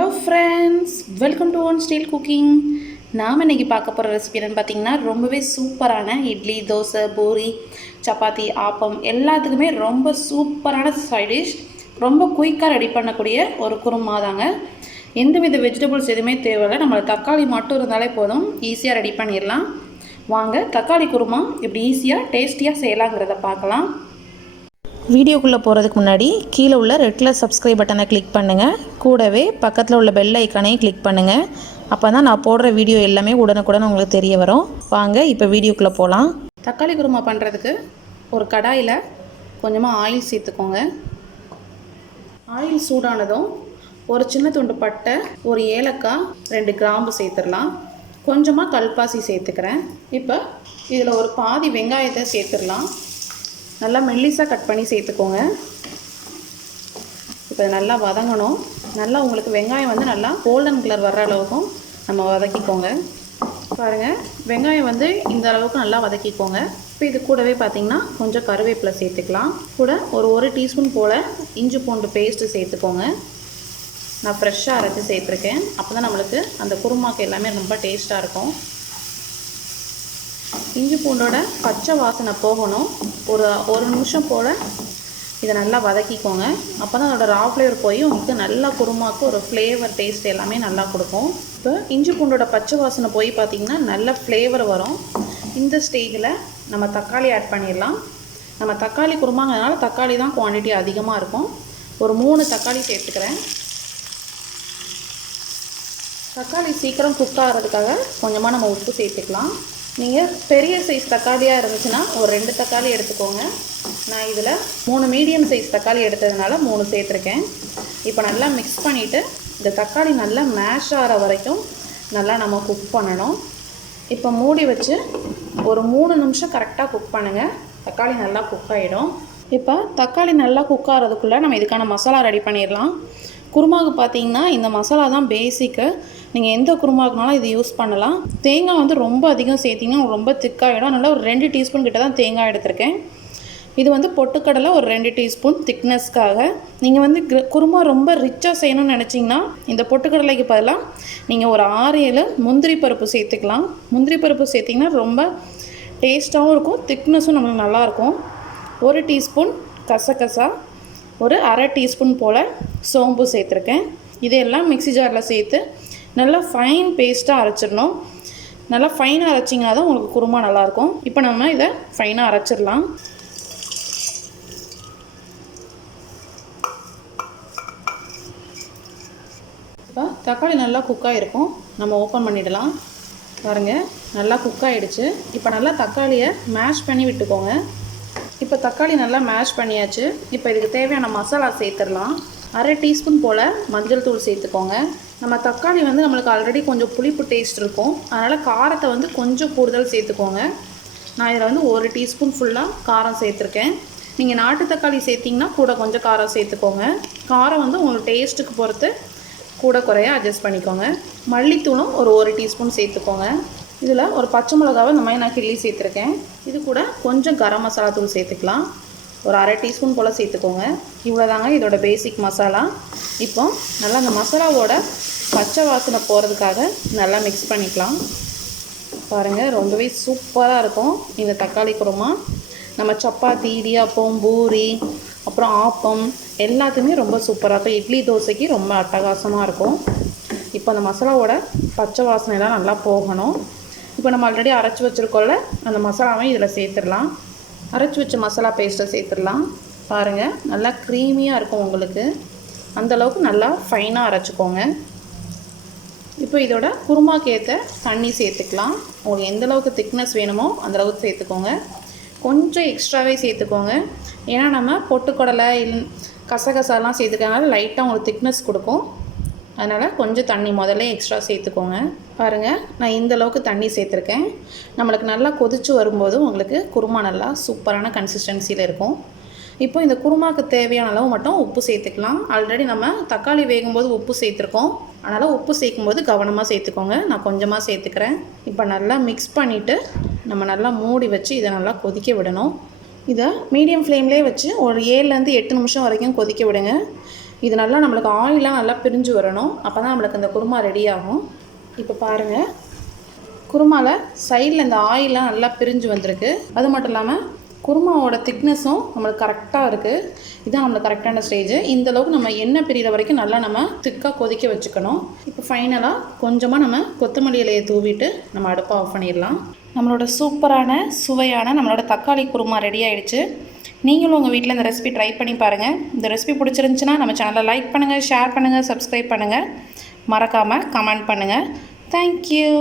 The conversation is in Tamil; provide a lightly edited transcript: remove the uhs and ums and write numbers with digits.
Hello friends, welcome to one style cooking. நாம் இன்றைக்கி பார்க்க போகிற ரெசிபி என்னென்னு பார்த்தீங்கன்னா ரொம்பவே சூப்பரான இட்லி, தோசை, பூரி, சப்பாத்தி, ஆப்பம் எல்லாத்துக்குமே ரொம்ப சூப்பரான சைட் டிஷ். ரொம்ப குயிக்காக ரெடி பண்ணக்கூடிய ஒரு குருமா தாங்க. எந்தவித வெஜிடபிள்ஸ் எதுவுமே தேவையில்லை, நம்ம தக்காளி மட்டும் இருந்தாலே போதும், ஈஸியாக ரெடி பண்ணிடலாம். வாங்க தக்காளி குருமா எப்படி ஈஸியாக டேஸ்டியாக செய்யலாங்கிறத பார்க்கலாம். வீடியோக்குள்ளே போகிறதுக்கு முன்னாடி கீழே உள்ள ரெட் கலர் சப்ஸ்கிரைப் பட்டனை கிளிக் பண்ணுங்கள். கூடவே பக்கத்தில் உள்ள பெல் ஐக்கானையும் கிளிக் பண்ணுங்கள். அப்போ தான் நான் போடுற வீடியோ எல்லாமே உடனுக்குடன் உங்களுக்கு தெரிய வரும். வாங்க இப்போ வீடியோக்குள்ளே போகலாம். தக்காளி குருமா பண்ணுறதுக்கு ஒரு கடாயில் கொஞ்சமாக ஆயில் சேர்த்துக்கோங்க. ஆயில் சூடானதும் ஒரு சின்ன துண்டு பட்டை, ஒரு ஏலக்காய், 2 கிராம்பு சேர்த்துடலாம். கொஞ்சமாக கல்பாசி சேர்த்துக்கிறேன். இப்போ இதில் ஒரு பாதி வெங்காயத்தை சேர்த்துடலாம். நல்லா மெல்லிசாக கட் பண்ணி சேர்த்துக்கோங்க. இப்போ நல்லா வதங்கணும். நல்லா உங்களுக்கு வெங்காயம் வந்து நல்லா கோல்டன் கலர் வர்ற அளவுக்கும் நம்ம வதக்கிக்கோங்க. பாருங்கள், வெங்காயம் வந்து இந்த அளவுக்கு நல்லா வதக்கிக்கோங்க. இப்போ இது கூடவே பார்த்திங்கன்னா கொஞ்சம் கருவேப்பிலை சேர்த்துக்கலாம். கூட ஒரு டீஸ்பூன் போல் இஞ்சி பூண்டு பேஸ்ட்டு சேர்த்துக்கோங்க. நான் ஃப்ரெஷ்ஷாக அரைச்சி சேர்த்துருக்கேன். அப்போ தான் நம்மளுக்கு அந்த குருமாக்கு எல்லாமே ரொம்ப டேஸ்ட்டாக இருக்கும். இஞ்சி பூண்டோட பச்சை வாசனை போகணும். ஒரு நிமிஷம் போல் இதை நல்லா வதக்கிக்கோங்க. அப்போ தான் அதோட ரா ஃப்ளேவர் போய் உங்களுக்கு நல்லா குருமாவுக்கு ஒரு ஃப்ளேவர் டேஸ்ட் எல்லாமே நல்லா கொடுக்கும். இப்போ இஞ்சி பூண்டோட பச்சை வாசனை போய் பார்த்திங்கன்னா நல்ல ஃப்ளேவர் வரும். இந்த ஸ்டேஜில் நம்ம தக்காளி ஆட் பண்ணிடலாம். நம்ம தக்காளி குருமாங்கிறதுனால தக்காளி தான் குவான்டிட்டி அதிகமாக இருக்கும். ஒரு 3 தக்காளி சேர்த்துக்கிறேன். தக்காளி சீக்கிரம் குக் ஆகிறதுக்காக கொஞ்சமாக நம்ம உப்பு சேர்த்துக்கலாம். நீங்கள் பெரிய சைஸ் தக்காளியாக இருந்துச்சுன்னா ஒரு 2 தக்காளி எடுத்துக்கோங்க. நான் இதில் 3 மீடியம் சைஸ் தக்காளி எடுத்ததுனால 3 சேர்த்துருக்கேன். இப்போ நல்லா மிக்ஸ் பண்ணிவிட்டு இந்த தக்காளி நல்லா மேஷ் ஆகிற வரைக்கும் நல்லா நம்ம குக் பண்ணணும். இப்போ மூடி வச்சு ஒரு 3 நிமிஷம் கரெக்டாக குக் பண்ணுங்கள். தக்காளி நல்லா குக் ஆகிடும். இப்போ தக்காளி நல்லா குக் ஆகிறதுக்குள்ளே நம்ம இதுக்கான மசாலா ரெடி பண்ணிடலாம். குருமாவுக்கு பார்த்திங்கன்னா இந்த மசாலா தான் பேசிக்கு. நீங்கள் எந்த குருமாவுக்குனாலும் இது யூஸ் பண்ணலாம். தேங்காய் வந்து ரொம்ப அதிகம் சேர்த்திங்கன்னா ரொம்ப திக்காகிடும். அதனால் ஒரு 2 டீஸ்பூன் கிட்ட தான் தேங்காய் எடுத்திருக்கேன். இது வந்து பொட்டுக்கடலை ஒரு 2 டீஸ்பூன் திக்னஸ்க்காக. நீங்கள் வந்து குருமா ரொம்ப ரிச்சாக செய்யணும்னு நினச்சிங்கன்னா இந்த பொட்டுக்கடலைக்கு பதிலாக நீங்கள் ஒரு 6-7 முந்திரி பருப்பு சேர்த்துக்கலாம். முந்திரி பருப்பு சேர்த்திங்கன்னா ரொம்ப டேஸ்ட்டாகவும் இருக்கும், திக்னஸும் நம்மளுக்கு நல்லாயிருக்கும். 1 டீஸ்பூன் கசகசா, ஒரு அரை டீஸ்பூன் போல் சோம்பு சேர்த்துருக்கேன். இதையெல்லாம் மிக்ஸி ஜாரில் சேர்த்து நல்லா ஃபைன் பேஸ்ட்டாக அரைச்சிடணும். நல்லா ஃபைனாக அரைச்சிங்கன்னா தான் உங்களுக்கு குருமா நல்லாயிருக்கும். இப்போ நம்ம இதை ஃபைனாக அரைச்சிடலாம். இப்போ தக்காளி நல்லா குக்காக இருக்கும். நம்ம ஓப்பன் பண்ணிடலாம். பாருங்கள், நல்லா குக் ஆகிடுச்சு. இப்போ நல்லா தக்காளியை மேஷ் பண்ணி விட்டுக்கோங்க. இப்போ தக்காளி நல்லா மேஷ் பண்ணியாச்சு. இப்போ இதுக்கு தேவையான மசாலா சேர்த்துடலாம். அரை டீஸ்பூன் போல் மஞ்சள் தூள் சேர்த்துக்கோங்க. நம்ம தக்காளி வந்து நம்மளுக்கு ஆல்ரெடி கொஞ்சம் புளிப்பு டேஸ்ட் இருக்கும். அதனால் காரத்தை வந்து கொஞ்சம் கூடுதல் சேர்த்துக்கோங்க. நான் இதில் வந்து 1 டீஸ்பூன் ஃபுல்லாக காரம் சேர்த்துருக்கேன். நீங்கள் நாட்டு தக்காளி சேர்த்திங்கன்னா கூட கொஞ்சம் காரம் சேர்த்துக்கோங்க. காரம் வந்து உங்களுக்கு டேஸ்ட்டுக்கு பொறுத்து கூட குறைய அட்ஜஸ்ட் பண்ணிக்கோங்க. மல்லித்தூளும் ஒரு 1 டீஸ்பூன் சேர்த்துக்கோங்க. இதில் ஒரு பச்சை மிளகாவை இந்த மாதிரி நான் கிள்ளி சேர்த்துருக்கேன். இது கூட கொஞ்சம் கரம் மசாலா தூள் சேர்த்துக்கலாம். ஒரு அரை டீஸ்பூன் போல் சேர்த்துக்கோங்க. இவ்வளோதாங்க இதோட பேசிக் மசாலா. இப்போ நல்லா அந்த மசாலாவோட பச்சை வாசனை போகிறதுக்காக நல்லா மிக்ஸ் பண்ணிக்கலாம். பாருங்கள், ரொம்பவே சூப்பராக இருக்கும் இந்த தக்காளி குருமா. நம்ம சப்பாத்தி, இடியாப்பம், பூரி, அப்புறம் ஆப்பம் எல்லாத்துக்குமே ரொம்ப சூப்பராக இருக்கும். இட்லி, தோசைக்கு ரொம்ப அட்டகாசமாக இருக்கும். இப்போ அந்த மசாலாவோட பச்சை வாசனைலாம் நல்லா போகணும். இப்போ நம்ம ஆல்ரெடி அரைச்சி வச்சுருக்கோம்ல, அந்த மசாலாவையும் இதில் சேர்த்துடலாம். அரைச்சி வச்ச மசாலா பேஸ்ட்டை சேர்த்துடலாம். பாருங்கள், நல்லா க்ரீமியாக இருக்கும் உங்களுக்கு. அந்தளவுக்கு நல்லா ஃபைனாக அரைச்சிக்கோங்க. இப்போ இதோட குருமாக்கு ஏற்ற தண்ணி சேர்த்துக்கலாம். உங்களுக்கு எந்தளவுக்கு திக்னஸ் வேணுமோ அந்தளவுக்கு சேர்த்துக்கோங்க. கொஞ்சம் எக்ஸ்ட்ராவே சேர்த்துக்கோங்க. ஏன்னா நம்ம பொட்டுக்கடலை கசகசாலாம் சேர்த்துக்கனால லைட்டாக உங்களுக்கு திக்னஸ் கொடுக்கும். அதனால் கொஞ்சம் தண்ணி முதல்ல எக்ஸ்ட்ரா சேர்த்துக்கோங்க. பாருங்கள், நான் இந்த அளவுக்கு தண்ணி சேர்த்துருக்கேன். நம்மளுக்கு நல்லா கொதித்து வரும்போது உங்களுக்கு குருமா நல்லா சூப்பரான கன்சிஸ்டன்சியில் இருக்கும். இப்போ இந்த குருமாவுக்கு தேவையான அளவு மட்டும் உப்பு சேர்த்துக்கலாம். ஆல்ரெடி நம்ம தக்காளி வேகும்போது உப்பு சேர்த்துருக்கோம். அதனால் உப்பு சேர்க்கும்போது கவனமாக சேர்த்துக்கோங்க. நான் கொஞ்சமாக சேர்த்துக்கிறேன். இப்போ நல்லா மிக்ஸ் பண்ணிவிட்டு நம்ம நல்லா மூடி வச்சு இதை நல்லா கொதிக்க விடணும். இதை மீடியம் ஃப்ளேம்லேயே வச்சு ஒரு 7-8 நிமிஷம் வரைக்கும் கொதிக்க விடுங்க. இது நல்லா நம்மளுக்கு ஆயிலாம் நல்லா பிரிஞ்சு வரணும். அப்போ தான் நம்மளுக்கு இந்த குருமா ரெடி ஆகும். இப்போ பாருங்கள், குருமாவில் சைடில் இந்த ஆயிலாம் நல்லா பிரிஞ்சு வந்திருக்கு. அது மட்டும் இல்லாமல் குருமாவோட திக்னஸும் நம்மளுக்கு கரெக்டாக இருக்குது. இதுதான் நம்மளுக்கு கரெக்டான ஸ்டேஜ். இந்தளவுக்கு நம்ம எண்ணெய் பிரிகிற வரைக்கும் நல்லா நம்ம திக்காக கொதிக்க வச்சுக்கணும். இப்போ ஃபைனலாக கொஞ்சமாக நம்ம கொத்தமல்லி இலையை தூவிட்டு நம்ம அடுப்பை ஆஃப் பண்ணிடலாம். நம்மளோட சூப்பரான சுவையான நம்மளோட தக்காளி குருமா ரெடி ஆகிடுச்சு. நீங்களும் உங்கள் வீட்டில் இந்த ரெசிபி ட்ரை பண்ணி பாருங்கள். இந்த ரெசிபி பிடிச்சிருந்துச்சுன்னா நம்ம சேனலை லைக் பண்ணுங்கள், ஷேர் பண்ணுங்கள், சப்ஸ்கிரைப் பண்ணுங்கள், மறக்காமல் கமெண்ட் பண்ணுங்கள். தேங்க்யூ.